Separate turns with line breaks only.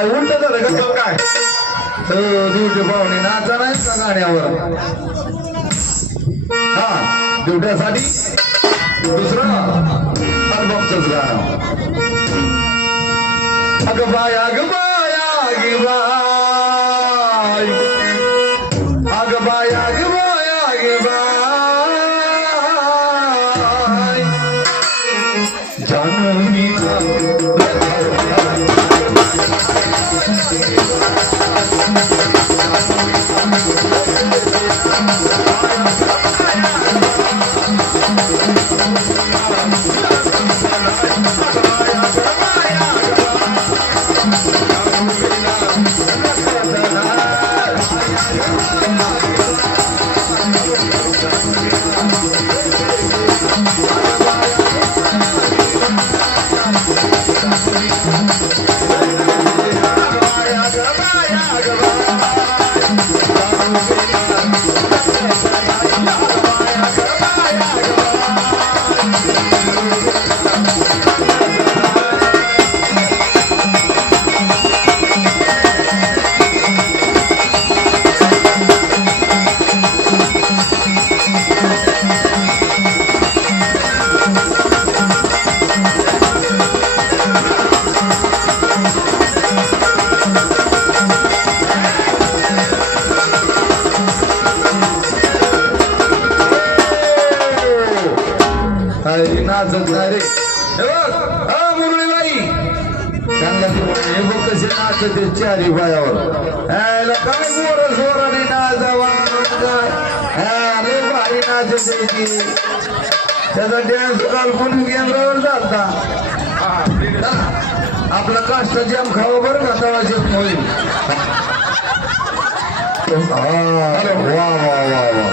काय उलट झालं का
तो काय?
हो दिवटे पाहुणे नाचा नाही का गाण्यावर? हा दिवट्यासाठी दुसरं अल्बमचंच गाणं. अगं बाय अगं बाय अगं बाय. अगं बाय अगं बाय अगं बाय. Bhagavan अरे नाचत नाही रे. हे बघ हा मुरळीबाई. त्यांना हे बघ कसे नाचते चारी पायावर. ह्याला काय बोर जोराने नाचावा काय हा, लय भारी नाचते की त्याचा डॅन्स काल कोणी गेंद्रावर झालता. चला, आपला काष्ट जॅम खावं बरं का तवा होईल. वा वा वा वा.